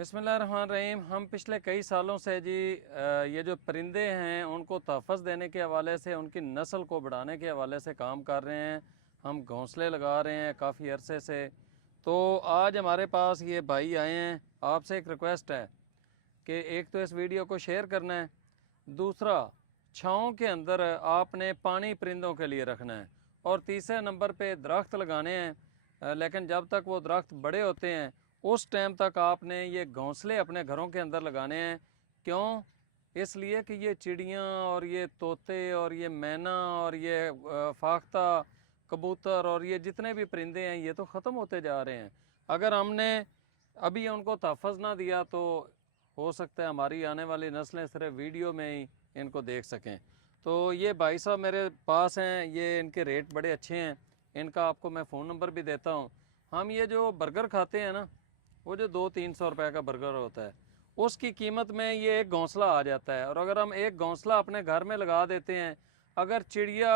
बिस्मिल्लाहिर्रहमानिर्रहीम। हम पिछले कई सालों से जी ये जो परिंदे हैं उनको तहफ़्फ़ुज़ देने के हवाले से, उनकी नस्ल को बढ़ाने के हवाले से काम कर रहे हैं। हम घोंसले लगा रहे हैं काफ़ी अरसे से। तो आज हमारे पास ये भाई आए हैं। आपसे एक रिक्वेस्ट है कि एक तो इस वीडियो को शेयर करना है, दूसरा छाँव के अंदर आपने पानी परिंदों के लिए रखना है, और तीसरे नंबर पे दरख्त लगाने हैं। लेकिन जब तक वो दरख्त बड़े होते हैं उस टाइम तक आपने ये घोंसले अपने घरों के अंदर लगाने हैं। क्यों? इसलिए कि ये चिड़ियाँ और ये तोते और ये मैना और ये फाख्ता, कबूतर और ये जितने भी परिंदे हैं ये तो ख़त्म होते जा रहे हैं। अगर हमने अभी उनको तहफ़्फ़ुज़ ना दिया तो हो सकता है हमारी आने वाली नस्लें सिर्फ वीडियो में ही इनको देख सकें। तो ये भाई साहब मेरे पास हैं, ये इनके रेट बड़े अच्छे हैं। इनका आपको मैं फ़ोन नंबर भी देता हूँ। हम ये जो बर्गर खाते हैं ना, वो जो 200-300 रुपए का बर्गर होता है, उसकी कीमत में ये एक घोंसला आ जाता है। और अगर हम एक घोंसला अपने घर में लगा देते हैं, अगर चिड़िया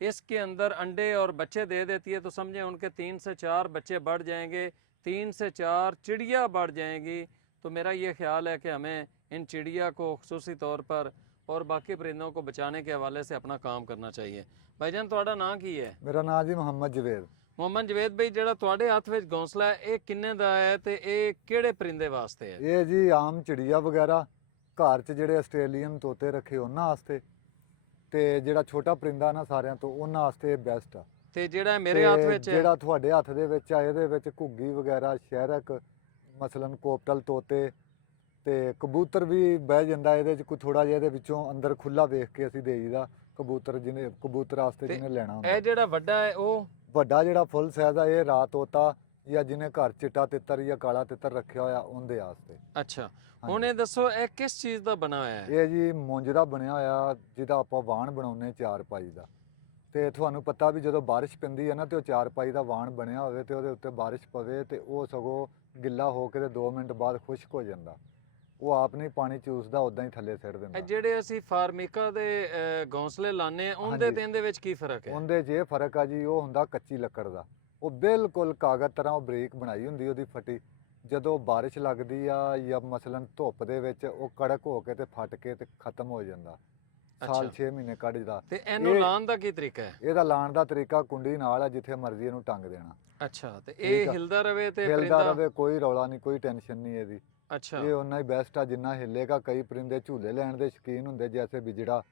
इसके अंदर अंडे और बच्चे दे देती है तो समझें उनके 3 से 4 बच्चे बढ़ जाएंगे, 3 से 4 चिड़िया बढ़ जाएंगी। तो मेरा ये ख्याल है कि हमें इन चिड़िया को खुसूसी तौर पर और बाकी परिंदों को बचाने के हवाले से अपना काम करना चाहिए। भाईजान ਤੁਹਾਡਾ ਨਾਂ ਕੀ ਹੈ? मेरा नाम जी मोहम्मद जवेद। मोहम्मद जवेद भाई, ਜਿਹੜਾ ਤੁਹਾਡੇ ਹੱਥ ਵਿੱਚ घोंसला है ਇਹ ਕਿੰਨੇ ਦਾ ਹੈ ਤੇ ਇਹ ਕਿਹੜੇ परिंदे ਵਾਸਤੇ ਹੈ? ਇਹ ਜੀ ਆਮ ਚਿੜੀਆ ਵਗੈਰਾ, ਘਰ 'ਚ ਜਿਹੜੇ ਆਸਟ੍ਰੇਲੀਅਨ ਤੋਤੇ ਰੱਖੇ ਉਹਨਾਂ ਵਾਸਤੇ, ਤੇ ਜਿਹੜਾ ਛੋਟਾ ਪਰਿੰਦਾ ਨਾ ਸਾਰਿਆਂ ਤੋਂ ਉਹਨਾਂ ਵਾਸਤੇ ਬੈਸਟ ਆ। ਤੇ ਜਿਹੜਾ ਮੇਰੇ ਹੱਥ ਵਿੱਚ ਹੈ, ਜਿਹੜਾ ਤੁਹਾਡੇ ਹੱਥ ਦੇ ਵਿੱਚ ਆ ਇਹਦੇ ਵਿੱਚ ਘੁੱਗੀ ਵਗੈਰਾ, ਸ਼ਹਿਰਕ, ਮਸਲਨ ਕੋਪਟਲ ਤੋਤੇ ਤੇ ਕਬੂਤਰ ਵੀ ਬਹਿ ਜਾਂਦਾ ਇਹਦੇ 'ਚ। ਕੋਈ ਥੋੜਾ ਜਿਹਾ ਇਹਦੇ ਵਿੱਚੋਂ ਅੰਦਰ ਖੁੱਲਾ ਵੇਖ ਕੇ ਅਸੀਂ ਦੇਈਦਾ ਕਬੂਤਰ, ਜਿਹਨੇ ਕਬੂਤਰ ਵਾਸਤੇ ਜਿਹਨੇ ਲੈਣਾ ਹੁੰਦਾ। ਇਹ ਜਿਹੜਾ ਵੱਡਾ ਹੈ ਉਹ ਵੱਡਾ ਜਿਹੜਾ ਫੁੱਲ ਸਾਈਜ਼ ਆ ਇਹ ਰਾਤ ਤੋਤਾ ਜਾਂ ਜਿਹਨੇ ਘਰ ਚਿੱਟਾ ਤਿੱਤਰ ਜਾਂ ਕਾਲਾ ਤਿੱਤਰ ਰੱਖਿਆ ਹੋਇਆ ਉਹਦੇ ਵਾਸਤੇ। ਅੱਛਾ, ਹੁਣ ਇਹ ਦੱਸੋ ਇਹ ਕਿਸ ਚੀਜ਼ ਦਾ ਬਣਾ ਹੋਇਆ ਹੈ? ਇਹ ਜੀ ਮੁੰਜ ਦਾ ਬਣਿਆ ਹੋਇਆ, ਜਿਹਦਾ ਆਪਾਂ ਵਾਣ ਬਣਾਉਂਦੇ ਚਾਰਪਾਈ ਦਾ। ਤੇ ਤੁਹਾਨੂੰ ਪਤਾ ਵੀ ਜਦੋਂ ਬਾਰਿਸ਼ ਪੈਂਦੀ ਹੈ ਨਾ ਤੇ ਉਹ ਚਾਰਪਾਈ ਦਾ ਵਾਣ ਬਣਿਆ ਹੋਵੇ ਤੇ ਉਹਦੇ ਉੱਤੇ ਬਾਰਿਸ਼ ਪਵੇ ਤੇ ਉਹ ਸਗੋਂ ਗਿੱਲਾ ਹੋ ਕੇ ਤੇ 2 ਮਿੰਟ ਬਾਅਦ ਖੁਸ਼ਕ ਹੋ ਜਾਂਦਾ। ਉਹ ਆਪ ਨਹੀਂ ਪਾਣੀ ਚੂਸਦਾ, ਉਦਾਂ ਹੀ ਥੱਲੇ ਸਿੱਟ ਦਿੰਦਾ। ਜਿਹੜੇ ਅਸੀਂ ਫਾਰਮੀਕਾ ਦੇ ਘੋਂਸਲੇ ਲਾਣੇ ਆ ਉਹਦੇ ਤੇ ਇਹਦੇ ਵਿੱਚ ਕੀ ਫਰਕ ਹੈ? ਉਹਦੇ 'ਚ ਇਹ ਫਰਕ ਆ ਜੀ, ਉਹ ਹੁੰਦਾ ਕੱਚੀ ਲੱਕੜ ਦਾ, ਉਹ ਬਿਲਕੁਲ ਕਾਗਜ਼ ਤਰ੍ਹਾਂ ਉਹ ਬਰੀਕ ਬਣਾਈ ਹੁੰਦੀ ਉਹਦੀ ਫਟੀ। ਜਦੋਂ ਬਾਰਿਸ਼ ਲੱਗਦੀ ਆ ਜਾਂ ਮਸਲਨ ਧੁੱਪ ਦੇ ਵਿੱਚ ਉਹ ਕੜਕ ਹੋ ਕੇ ਤੇ ਫਟ ਕੇ ਤੇ ਖਤਮ ਹੋ ਜਾਂਦਾ। ਸਾਲ 6 ਮਹੀਨੇ ਕੱਢਦਾ। ਤੇ ਇਹਨੂੰ ਲਾਉਣ ਦਾ ਕੀ ਤਰੀਕਾ ਹੈ? ਇਹਦਾ ਲਾਉਣ ਦਾ ਤਰੀਕਾ ਕੁੰਡੀ ਨਾਲ ਆ, ਜਿੱਥੇ ਮਰਜ਼ੀ ਇਹਨੂੰ ਟੰਗ ਦੇਣਾ। ਅੱਛਾ, ਤੇ ਇਹ ਹਿਲਦਾ ਰਵੇ ਤੇ ਹਿਲਦਾ ਰਵੇ, ਕੋਈ ਰੌਲਾ ਨਹੀਂ, ਕੋਈ ਟੈਨਸ਼ਨ ਨਹੀਂ ਇਹਦੀ। ਅੱਛਾ, ਇਹ ਉਹਨਾਂ ਹੀ ਬੈਸਟ ਆ ਜਿੰਨਾ ਹਿੱਲੇਗਾ। ਕਈ ਪਰਿੰਦੇ ਝੂਲੇ ਲੈਣ ਦੇ ਸ਼ੌਕੀਨ ਹੁੰਦੇ, ਜੈਸੇ ਬਿਜੜਾ,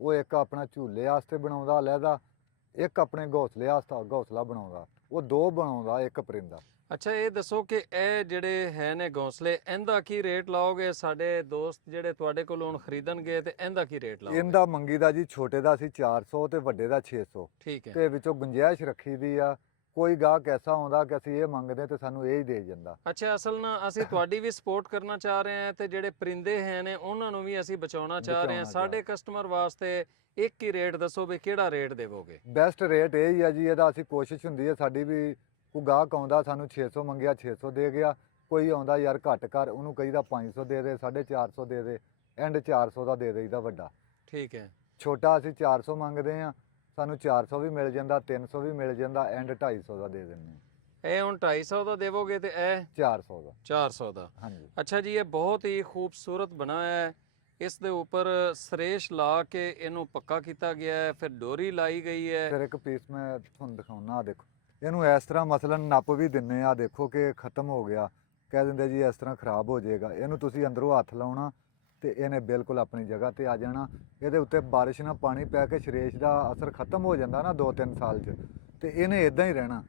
ਉਹ ਇੱਕ ਆਪਣਾ ਝੂਲੇ ਵਾਸਤੇ ਬਣਾਉਂਦਾ ਅਲੱਗਾ, ਇੱਕ ਆਪਣੇ ਘੋਂਸਲੇ ਵਾਸਤੇ ਘੋਂਸਲਾ ਬਣਾਉਂਦਾ, ਉਹ 2 ਬਣਾਉਂਦਾ ਇੱਕ ਪਰਿੰਦਾ। ਅੱਛਾ, ਇਹ ਦੱਸੋ ਕਿ ਇਹ ਜਿਹੜੇ ਹੈ ਨੇ ਘੋਂਸਲੇ, ਇਹਦਾ ਕੀ ਰੇਟ ਲਾਓਗੇ? ਸਾਡੇ ਦੋਸਤ ਜਿਹੜੇ ਤੁਹਾਡੇ ਕੋਲ ਹੁਣ ਖਰੀਦਣਗੇ ਤੇ ਇਹਦਾ ਕੀ ਰੇਟ ਲਾਓਗੇ? ਇਹਦਾ ਮੰਗੀ ਦਾ ਜੀ ਛੋਟੇ ਦਾ ਅਸੀਂ 400 ਤੇ ਵੱਡੇ ਦਾ 600। ਠੀਕ ਹੈ। ਤੇ ਵਿੱਚੋਂ ਗੁੰਜਾਇਸ਼ ਰੱਖੀ ਦੀ ਆ। ਕੋਈ ਗਾਹਕ ਐਸਾ ਆਉਂਦਾ ਕਿ ਅਸੀਂ ਇਹ ਮੰਗਦੇ ਤੇ ਸਾਨੂੰ ਇਹ ਹੀ ਦੇ ਜਾਂਦਾ। ਅੱਛਾ, ਅਸਲ ਨਾ ਅਸੀਂ ਤੁਹਾਡੀ ਵੀ ਸਪੋਰਟ ਕਰਨਾ ਚਾਹ ਰਹੇ ਹਾਂ ਤੇ ਜਿਹੜੇ ਪਰਿੰਦੇ ਹੈ ਨੇ ਉਹਨਾਂ ਨੂੰ ਵੀ ਅਸੀਂ ਬਚਾਉਣਾ ਚਾਹ ਰਹੇ ਹਾਂ। ਸਾਡੇ ਕਸਟਮਰ ਵਾਸਤੇ ਇੱਕ ਹੀ ਰੇਟ ਦੱਸੋ ਵੀ ਕਿਹੜਾ ਰੇਟ ਦੇਵੋਗੇ? ਬੈਸਟ ਰੇਟ ਇਹ ਹੀ ਆ ਜੀ। ਇਹਦਾ ਅਸੀਂ ਕੋਸ਼ਿਸ਼ ਹੁੰਦੀ ਹੈ ਸਾਡੀ ਵੀ, ਕੋਈ ਗਾਹਕ ਆਉਂਦਾ ਸਾਨੂੰ 600 ਮੰਗਿਆ 600 ਦੇ ਗਿਆ, ਕੋਈ ਆਉਂਦਾ ਯਾਰ ਘੱਟ ਕਰ, ਉਹਨੂੰ ਕਹੀਦਾ 500 ਦੇ ਦੇ, 450 ਦੇ ਦੇ, ਐਂਡ 400 ਦਾ ਦੇ ਦੇਈਦਾ ਵੱਡਾ। ਠੀਕ ਹੈ। ਛੋਟਾ ਅਸੀਂ 400 ਮੰਗਦੇ ਆ, ਸਾਨੂੰ 400 ਵੀ ਮਿਲ ਜਾਂਦਾ, 300 ਵੀ ਮਿਲ ਜਾਂਦਾ, ਐਂਡ 250 ਦਾ ਦੇ ਦਿੰਦੇ ਆ। ਇਹ ਹੁਣ 250 ਦਾ ਦੇਵੋਗੇ ਤੇ ਇਹ 400 ਦਾ। 400 ਦਾ। ਹਾਂਜੀ। ਅੱਛਾ ਜੀ, ਇਹ ਬਹੁਤ ਹੀ ਖੂਬਸੂਰਤ ਬਣਾਇਆ ਹੈ। ਇਸ ਦੇ ਉੱਪਰ ਸਰੇਸ਼ ਲਾ ਕੇ ਇਹਨੂੰ ਪੱਕਾ ਕੀਤਾ ਗਿਆ ਹੈ, ਫਿਰ ਡੋਰੀ ਲਾਈ ਗਈ ਹੈ। ਫਿਰ ਇੱਕ ਪੀਸ ਮੈਂ ਤੁਹਾਨੂੰ ਦਿਖਾਉਣਾ, ਆ ਦੇਖੋ। ਇਹਨੂੰ ਇਸ ਤਰ੍ਹਾਂ ਮਸਲਨ ਨੱਪ ਵੀ ਦਿੰਨੇ ਆ, ਦੇਖੋ ਕਿ ਖਤਮ ਹੋ ਗਿਆ, ਕਹਿ ਦਿੰਦੇ ਜੀ ਇਸ ਤਰ੍ਹਾਂ ਖਰਾਬ ਹੋ ਜਾਏਗਾ। ਇਹਨੂੰ ਤੁਸੀਂ ਅੰਦਰੋਂ ਹੱਥ ਲਾਉਣਾ ਤੇ ਇਹਨੇ ਬਿਲਕੁਲ ਆਪਣੀ ਜਗ੍ਹਾ ਤੇ ਆ ਜਾਣਾ। ਇਹਦੇ ਉੱਤੇ ਬਾਰਿਸ਼ ਨਾਲ ਪਾਣੀ ਪੈ ਕੇ ਸਰੇਸ਼ ਦਾ ਅਸਰ ਖਤਮ ਹੋ ਜਾਂਦਾ ਨਾ 2-3 ਸਾਲ 'ਚ, ਤੇ ਇਹਨੇ ਇਦਾਂ ਹੀ ਰਹਿਣਾ,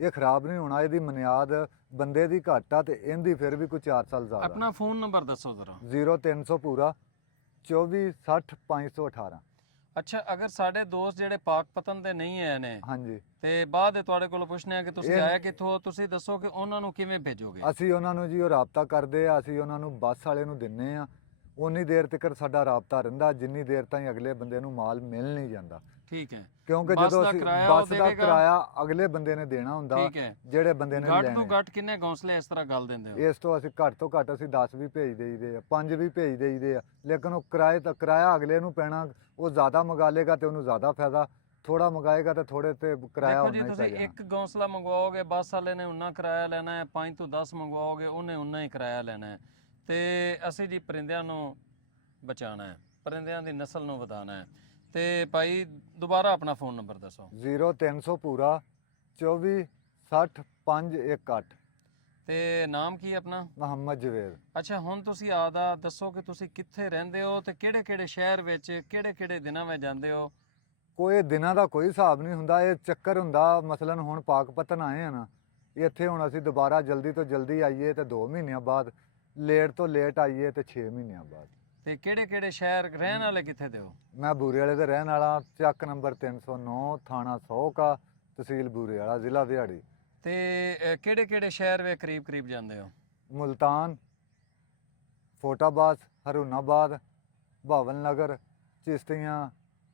ਇਹ ਖਰਾਬ ਨਹੀਂ ਹੋਣਾ। ਇਹਦੀ ਬੁਨਿਆਦ ਬੰਦੇ ਦੀ ਘੱਟ ਆ ਤੇ ਇਹਦੀ ਫਿਰ ਵੀ ਕੋਈ 4 ਸਾਲ ਜ਼ਿਆਦਾ। ਆਪਣਾ ਫੋਨ ਨੰਬਰ ਦੱਸੋ ਜ਼ਰਾ। 0300 ਪੂਰਾ 24 60 518। ਅੱਛਾ, ਅਗਰ ਸਾਡੇ ਦੋਸਤ ਜਿਹੜੇ ਪਾਕਪਤਨ ਦੇ ਨਹੀਂ ਆਏ ਨੇ, ਹਾਂਜੀ, ਤੇ ਬਾਅਦ ਤੁਹਾਡੇ ਕੋਲ ਪੁੱਛਣਾ ਕਿ ਤੁਸੀਂ ਆਇਆ ਕਿੱਥੋਂ, ਤੁਸੀਂ ਦੱਸੋ ਕਿ ਉਹਨਾਂ ਨੂੰ ਕਿਵੇਂ ਭੇਜੋਗੇ? ਅਸੀਂ ਉਹਨਾਂ ਨੂੰ ਜੀ ਉਹ ਰਾਬਤਾ ਕਰਦੇ ਆ, ਅਸੀਂ ਉਹਨਾਂ ਨੂੰ ਬੱਸ ਵਾਲੇ ਨੂੰ ਦਿੰਨੇ ਆ। ਉਨੀ ਦੇਰ ਤੱਕ ਸਾਡਾ ਰਾਬਤਾ ਰਹਿੰਦਾ ਜਿੰਨੀ ਦੇਰ ਤਾਈਂ ਅਗਲੇ ਬੰਦੇ ਨੂੰ ਮਾਲ ਮਿਲ ਨਹੀਂ ਜਾਂਦਾ। ਠੀਕ ਹੈ। ਕਿਉਂਕਿ ਜਦੋਂ ਅਸੀਂ ਬੱਸ ਦਾ ਕਿਰਾਇਆ ਅਗਲੇ ਬੰਦੇ ਨੇ ਦੇਣਾ ਹੁੰਦਾ, ਜਿਹੜੇ ਬੰਦੇ ਨੇ ਲੈਣੇ। ਘੱਟ ਤੋਂ ਘੱਟ ਕਿੰਨੇ ਘੋਂਸਲੇ ਇਸ ਤਰ੍ਹਾਂ ਗੱਲ ਦਿੰਦੇ ਹੋ? ਇਸ ਤੋਂ ਅਸੀਂ ਘੱਟ ਤੋਂ ਘੱਟ ਅਸੀਂ 10 ਵੀ ਭੇਜ ਦੇਈਦੇ ਆ, 5 ਵੀ ਭੇਜ ਦੇਈਦੇ ਆ। ਲੇਕਿਨ ਉਹ ਕਿਰਾਇਆ ਅਗਲੇ ਨੂੰ ਪੈਣਾ, ਉਹ ਜ਼ਿਆਦਾ ਮੰਗਾ ਲੇਗਾ ਤੇ ਉਹਨੂੰ ਜ਼ਿਆਦਾ ਫਾਇਦਾ, ਥੋੜਾ ਮੰਗਾਏਗਾ ਤਾਂ ਥੋੜੇ ਤੇ ਕਿਰਾਇਆ ਦੇਖੋ ਜੀ, ਉਨਾ ਹੀ ਤੁਸੀਂ ਪੈ ਜਾਣਾ। ਇੱਕ ਘੌਂਸਲਾ ਮੰਗਵਾਓਗੇ, ਬੱਸ ਵਾਲੇ ਨੇ ਉਨਾ ਕਿਰਾਇਆ ਲੈਣਾ ਹੈ, 5 ਤੋਂ 10 ਮੰਗਵਾਓਗੇ ਉਹਨੇ ਉਨਾ ਹੀ ਕਿਰਾਇਆ ਲੈਣਾ ਹੈ। ਤੇ ਅਸੀਂ ਜੀ ਪਰਿੰਦਿਆਂ ਨੂੰ ਬਚਾਉਣਾ ਹੈ, ਪਰਿੰਦਿਆਂ ਦੀ ਨਸਲ ਨੂੰ ਵਧਾਉਣਾ ਹੈ। ਤੇ ਭਾਈ ਦੁਬਾਰਾ ਆਪਣਾ ਫੋਨ ਨੰਬਰ ਦੱਸੋ। 0300 ਪੂਰਾ 24 60 518। ਤੇ ਨਾਮ ਕੀ ਹੈ ਆਪਣਾ? ਮੁਹੰਮਦ ਜਵੇਦ। ਅੱਛਾ, ਹੁਣ ਤੁਸੀਂ ਆਦਾ ਦੱਸੋ ਕਿ ਤੁਸੀਂ ਕਿੱਥੇ ਰਹਿੰਦੇ ਹੋ ਤੇ ਕਿਹੜੇ ਕਿਹੜੇ ਸ਼ਹਿਰ ਵਿੱਚ ਕਿਹੜੇ ਕਿਹੜੇ ਦਿਨਾਂ ਵਿੱਚ ਜਾਂਦੇ ਹੋ? ਕੋਈ ਦਿਨਾਂ ਦਾ ਕੋਈ ਹਿਸਾਬ ਨਹੀਂ ਹੁੰਦਾ, ਇਹ ਚੱਕਰ ਹੁੰਦਾ। ਮਸਲਨ ਹੁਣ ਪਾਕਪਤਨ ਆਏ ਆ ਨਾ, ਇੱਥੇ ਹੁਣ ਅਸੀਂ ਦੁਬਾਰਾ ਜਲਦੀ ਤੋਂ ਜਲਦੀ ਆਈਏ ਤੇ 2 ਮਹੀਨਿਆਂ ਬਾਅਦ, ਲੇਟ ਤੋਂ ਲੇਟ ਆਈਏ ਤੇ 6 ਮਹੀਨਿਆਂ ਬਾਅਦ। ਤੇ ਕਿਹੜੇ ਕਿਹੜੇ ਸ਼ਹਿਰ ਰਹਿਣ ਵਾਲੇ ਕਿੱਥੇ ਦੇ ਹੋ? ਮੈਂ ਬੂਰੇ ਵਾਲੇ ਦੇ ਰਹਿਣ ਵਾਲਾ, ਚੱਕ ਨੰਬਰ 309, ਥਾਣਾ ਸੋਹਕਾ, ਤਹਿਸੀਲ ਬੂਰੇ ਵਾਲਾ, ਜ਼ਿਲ੍ਹਾ ਦਿਹਾੜੀ। ਤੇ ਕਿਹੜੇ ਕਿਹੜੇ ਸ਼ਹਿਰ ਵਿੱਚ ਕਰੀਬ ਕਰੀਬ ਜਾਂਦੇ ਹੋ? ਮੁਲਤਾਨ, ਫੋਟਾਬਾਦ, ਹਰੂਨਾਬਾਦ, ਭਾਵਲ ਨਗਰ, ਚਿਸ਼ਤੀਆਂ,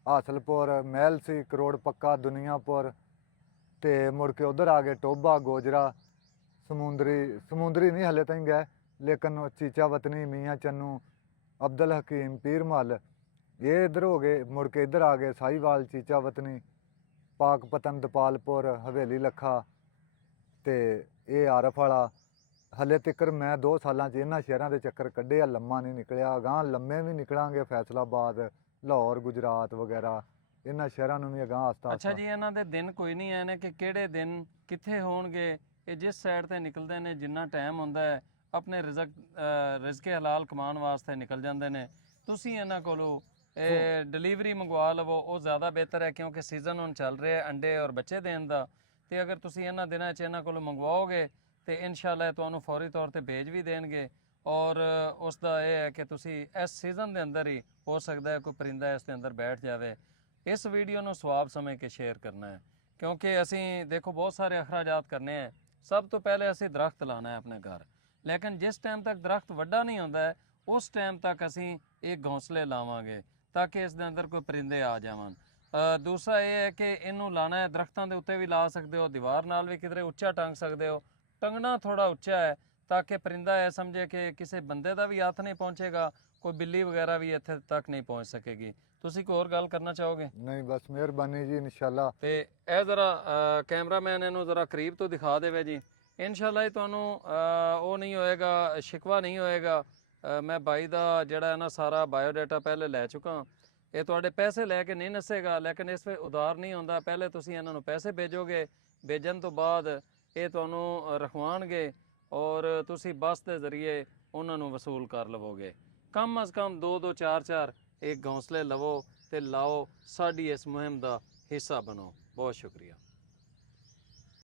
ਹਾਸਲਪੁਰ, ਮਹਿਲਸੀ, ਕਰੋੜ ਪੱਕਾ, ਦੁਨੀਆਪੁਰ, ਤੇ ਮੁੜ ਕੇ ਉਧਰ ਆ ਗਏ ਟੋਬਾ, ਗੋਜਰਾ, ਸਮੁੰਦਰੀ ਨਹੀਂ ਹਲੇ ਤਾਈਂ ਗਏ, ਲੇਕਿਨ ਚੀਚਾ ਵਤਨੀ, ਮੀਆਂ ਚੰਨੂ, ਅਬਦੁਲ ਹਕੀਮ, ਪੀਰ ਮਹੱਲ, ਇਹ ਇੱਧਰ ਹੋ ਗਏ। ਮੁੜ ਕੇ ਇੱਧਰ ਆ ਗਏ ਸਾਹੀਵਾਲ, ਚੀਚਾ ਵਤਨੀ, ਪਾਕਪਤਨ, ਦਪਾਲਪੁਰ, ਹਵੇਲੀ ਲੱਖਾ, ਤੇ ਇਹ ਆਰਫ ਵਾਲਾ। ਹਲੇ ਤੱਕ ਮੈਂ 2 ਸਾਲਾਂ 'ਚ ਇਹਨਾਂ ਸ਼ਹਿਰਾਂ ਦੇ ਚੱਕਰ ਕੱਢੇ ਆ, ਲੰਮਾ ਨਹੀਂ ਨਿਕਲਿਆ। ਅਗਾਂਹ ਲੰਮੇ ਵੀ ਨਿਕਲਾਂਗੇ, ਫੈਸਲਾਬਾਦ, ਲਾਹੌਰ, ਗੁਜਰਾਤ ਵਗੈਰਾ, ਇਹਨਾਂ ਸ਼ਹਿਰਾਂ ਨੂੰ ਵੀ ਅਗਾਂਹ ਆਸਤਾ ਅੱਛਾ ਆਸਤਾ। ਜੀ, ਇਹਨਾਂ ਦੇ ਦਿਨ ਕੋਈ ਨਹੀਂ ਐ ਨੇ ਕਿ ਕਿਹੜੇ ਦਿਨ ਕਿੱਥੇ ਹੋਣਗੇ। ਇਹ ਜਿਸ ਸਾਈਡ ਤੇ ਨਿਕਲਦੇ ਨੇ, ਜਿੰਨਾ ਟਾਈਮ ਹੁੰਦਾ ਹੈ ਆਪਣੇ ਰਿਜ਼ਕੇ ਹਲਾਲ ਕਮਾਉਣ ਵਾਸਤੇ ਨਿਕਲ ਜਾਂਦੇ ਨੇ। ਤੁਸੀਂ ਇਹਨਾਂ ਕੋਲੋਂ ਡਿਲੀਵਰੀ ਮੰਗਵਾ ਲਵੋ, ਉਹ ਜ਼ਿਆਦਾ ਬਿਹਤਰ ਹੈ, ਕਿਉਂਕਿ ਸੀਜ਼ਨ ਹੁਣ ਚੱਲ ਰਿਹਾ ਅੰਡੇ ਔਰ ਬੱਚੇ ਦੇਣ ਦਾ। ਤੇ ਅਗਰ ਤੁਸੀਂ ਇਹਨਾਂ ਦਿਨਾਂ 'ਚ ਇਹਨਾਂ ਕੋਲੋਂ ਮੰਗਵਾਓਗੇ ਤੇ ਇਨਸ਼ਾਅੱਲਾ ਤੁਹਾਨੂੰ ਫੌਰੀ ਤੌਰ ਤੇ ਭੇਜ ਵੀ ਦੇਣਗੇ। ਔਰ ਉਸ ਦਾ ਇਹ ਹੈ ਕਿ ਤੁਸੀਂ ਇਸ ਸੀਜ਼ਨ ਦੇ ਅੰਦਰ ਹੀ, ਹੋ ਸਕਦਾ ਹੈ ਕੋਈ ਪਰਿੰਦਾ ਇਸ ਦੇ ਅੰਦਰ ਬੈਠ ਜਾਵੇ। ਇਸ ਵੀਡੀਓ ਨੂੰ ਸਵਾਬ ਸਮਝ ਕੇ ਸ਼ੇਅਰ ਕਰਨਾ ਹੈ, ਕਿਉਂਕਿ ਅਸੀਂ ਦੇਖੋ ਬਹੁਤ ਸਾਰੇ ਅਖਰਾਜਾਤ ਕਰਨੇ ਹੈ। ਸਭ ਤੋਂ ਪਹਿਲੇ ਅਸੀਂ ਦਰਖਤ ਲਾਣਾ ਹੈ ਆਪਣੇ ਘਰ, ਲੇਕਿਨ ਜਿਸ ਟਾਈਮ ਤੱਕ ਦਰਖਤ ਵੱਡਾ ਨਹੀਂ ਹੁੰਦਾ ਹੈ ਉਸ ਟਾਈਮ ਤੱਕ ਅਸੀਂ ਇਹ ਘੌਂਸਲੇ ਲਾਵਾਂਗੇ ਤਾਂ ਕਿ ਇਸ ਦੇ ਅੰਦਰ ਕੋਈ ਪਰਿੰਦੇ ਆ ਜਾਵਣ। ਦੂਸਰਾ ਇਹ ਹੈ ਕਿ ਇਹਨੂੰ ਲਾਣਾ ਹੈ, ਦਰਖਤਾਂ ਦੇ ਉੱਤੇ ਵੀ ਲਾ ਸਕਦੇ ਹੋ, ਦੀਵਾਰ ਨਾਲ ਵੀ ਕਿਧਰੇ ਉੱਚਾ ਟੰਗ ਸਕਦੇ ਹੋ। ਟੰਗਣਾ ਥੋੜਾ ਉੱਚਾ ਹੈ ਤਾਂ ਕਿ ਪਰਿੰਦਾ ਇਹ ਸਮਝੇ ਕਿ ਕਿਸੇ ਬੰਦੇ ਦਾ ਵੀ ਹੱਥ ਨਹੀਂ ਪਹੁੰਚੇਗਾ, ਕੋਈ ਬਿੱਲੀ ਵਗੈਰਾ ਵੀ ਇੱਥੇ ਤੱਕ ਨਹੀਂ ਪਹੁੰਚ ਸਕੇਗੀ। ਤੁਸੀਂ ਕੋਈ ਹੋਰ ਗੱਲ ਕਰਨਾ ਚਾਹੋਗੇ? ਨਹੀਂ, ਬਸ ਮਿਹਰਬਾਨੀ ਜੀ, ਇਨਸ਼ਾਅੱਲਾ। ਤੇ ਇਹ ਜ਼ਰਾ ਕੈਮਰਾਮੈਨ ਇਹਨੂੰ ਜ਼ਰਾ ਕਰੀਬ ਤੋਂ ਦਿਖਾ ਦੇਵੇ ਜੀ। ਇਨਸ਼ਾਅੱਲਾ ਇਹ ਤੁਹਾਨੂੰ ਉਹ ਨਹੀਂ ਹੋਏਗਾ, ਸ਼ਿਕਵਾ ਨਹੀਂ ਹੋਏਗਾ। ਮੈਂ ਬਾਈ ਦਾ ਜਿਹੜਾ ਹੈ ਨਾ ਸਾਰਾ ਬਾਇਓਡਾਟਾ ਪਹਿਲੇ ਲੈ ਚੁੱਕਾ। ਇਹ ਤੁਹਾਡੇ ਪੈਸੇ ਲੈ ਕੇ ਨਹੀਂ ਨਸੇਗਾ, ਲੇਕਿਨ ਇਸ ਵਿੱਚ ਉਧਾਰ ਨਹੀਂ ਹੁੰਦਾ। ਪਹਿਲੇ ਤੁਸੀਂ ਇਹਨਾਂ ਨੂੰ ਪੈਸੇ ਭੇਜੋਗੇ, ਭੇਜਣ ਤੋਂ ਬਾਅਦ ਇਹ ਤੁਹਾਨੂੰ ਰਖਵਾਉਣਗੇ ਔਰ ਤੁਸੀਂ ਬੱਸ ਦੇ ਜ਼ਰੀਏ ਉਹਨਾਂ ਨੂੰ ਵਸੂਲ ਕਰ ਲਵੋਗੇ। ਕਮ ਅਜ਼ ਕਮ 2-2 4-4 ਇੱਕ ਘੌਂਸਲੇ ਲਵੋ ਤੇ ਲਾਓ, ਸਾਡੀ ਇਸ ਮੁਹਿੰਮ ਦਾ ਹਿੱਸਾ ਬਣੋ। ਬਹੁਤ ਸ਼ੁਕਰੀਆ।